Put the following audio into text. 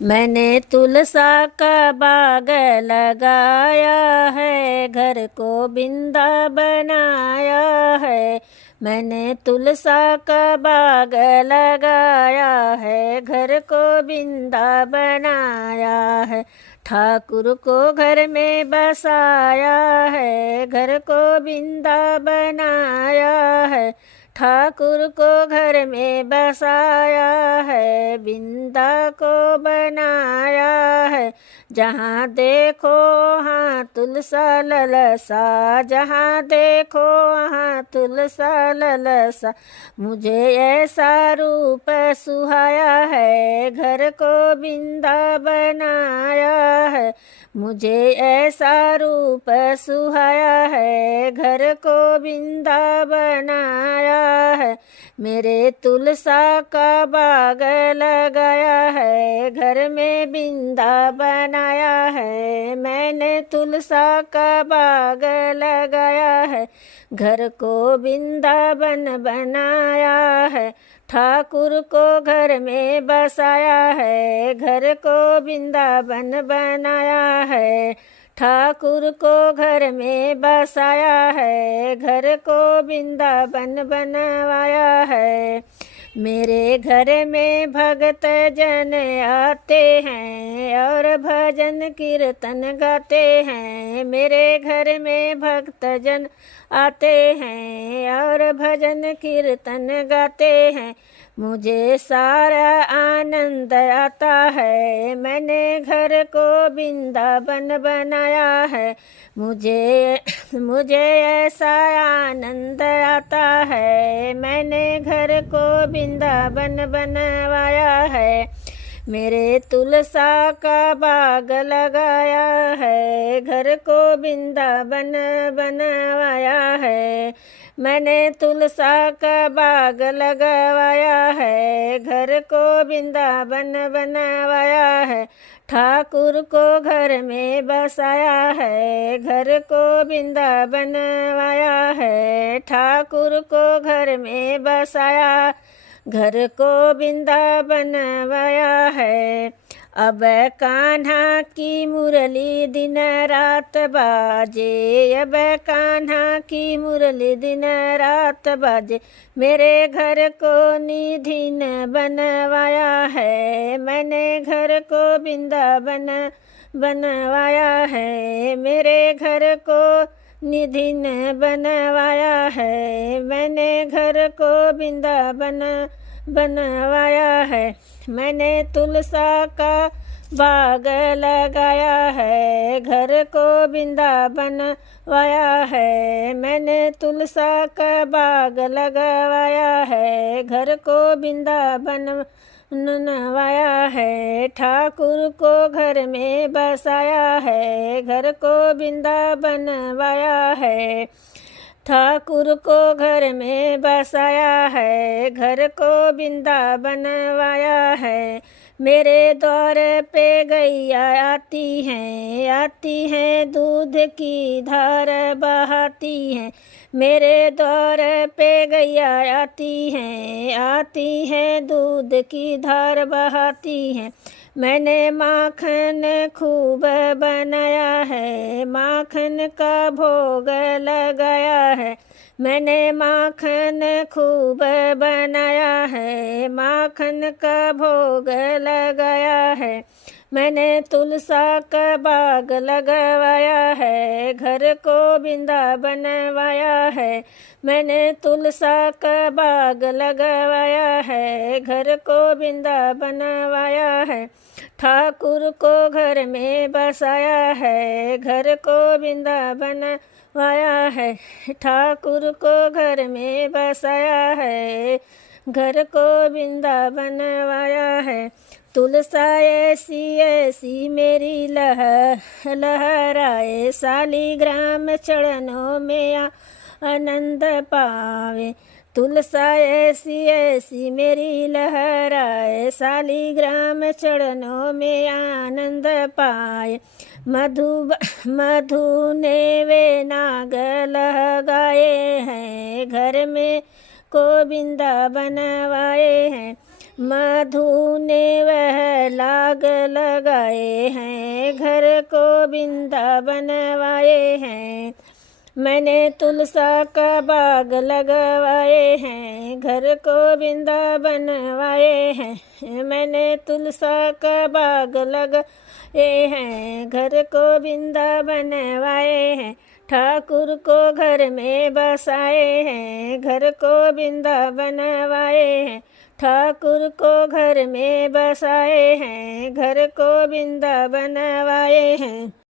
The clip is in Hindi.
मैंने तुलसा का बाग लगाया है, घर को बिंदा बनाया है। मैंने तुलसा का बाग लगाया है, घर को बिंदा बनाया है। ठाकुर को घर में बसाया है, घर को बिंदा बनाया है। ठाकुर को घर में बसाया है, बिंदा को बनाया है। जहाँ देखो वहाँ तुलसा ललसा, जहाँ देखो वहाँ तुलसा ललसा। मुझे ऐसा रूप सुहाया है, घर को बिंदा बनाया है। मुझे ऐसा रूप सुहाया है, घर को बिंदा बनाया है। मेरे तुलसा का बाग लगाया है, घर में बिंदा बनाया है। मैंने तुलसा का बाग लगाया है, घर को बिंदाबन बनाया है। ठाकुर को घर में बसाया है, घर को बिंदाबन बनाया है। ठाकुर को घर में बसाया है, घर को बिंदाबन बनवाया है। मेरे घर में भगत जन आते हैं और भजन कीर्तन गाते हैं। मेरे घर में भक्त जन आते हैं और भजन कीर्तन गाते हैं। मुझे सारा आनंद आता है, मैंने घर को बिंदाबन बनाया है। मुझे ऐसा आनंद आता है, मैंने घर को बिंदाबन बनवाया है। मेरे तुलसा का बाग लगाया है, घर को बिंदाबन बनवाया है। मैंने तुलसा का बाग लगवाया है, घर को बिंदाबन बनवाया है। ठाकुर को घर में बसाया है, घर को बिंदा बनवाया है। ठाकुर को घर में बसाया, घर को बिंदा बनवाया है। अब कान्हा की मुरली दिन रात बाजे, अब कान्हा की मुरली दिन रात बाजे। मेरे घर को निधिन बनवाया है, मैंने घर को बिंदाबन बनवाया है। मेरे घर को निधिन बनवाया है, मैंने घर को बिंदाबन बनवाया है। मैंने तुलसा का बाग लगाया है, घर को बिंदाबन बनवाया है। मैंने तुलसा का बाग लगवाया है, घर को बिंदाबन बनवाया है। ठाकुर को घर में बसाया है, घर को बिंदाबन बनवाया है। ठाकुर को घर में बसाया है, घर को बिंदाबन बनवाया है। मेरे द्वार पे गैया आती हैं दूध की धार बहाती हैं। मेरे द्वार पे गैया आती हैं दूध की धार बहाती हैं। मैंने माखन खूब बनाया है, माखन का भोग लगाया है। मैंने माखन खूब बनाया है, माखन का भोग लगाया है। मैंने तुलसा का बाग लगवाया है, घर को बिंदा बनवाया है। मैंने तुलसा का बाग लगवाया है, घर को बिंदा बनवाया है। ठाकुर को घर में बसाया है, घर को बिंदा बनवाया है। ठाकुर को घर में बसाया है, घर को बिंदा बनवाया है। तुलसा ऐसी मेरी लहराए, सालिग्राम चरणों में आनंद पावे। तुलसा ऐसी मेरी लहराए, सालिग्राम चरणों में आनंद पाए। मधु ने वे नाग लगाए हैं, घर में को बिंदा बनवाए हैं। मधु ने वह लाग लगाए हैं, घर को बिंदा बनवाए हैं। मैंने तुलसा का बाग लगवाए हैं, घर को बिंदा बनवाए हैं। मैंने तुलसा का बाग लगाए हैं, घर को बिंदा बनवाए हैं। ठाकुर को घर में बसाए हैं, घर को बिंदा बनवाए हैं। ठाकुर को घर में बसाए हैं, घर को बिंदा बनवाए हैं।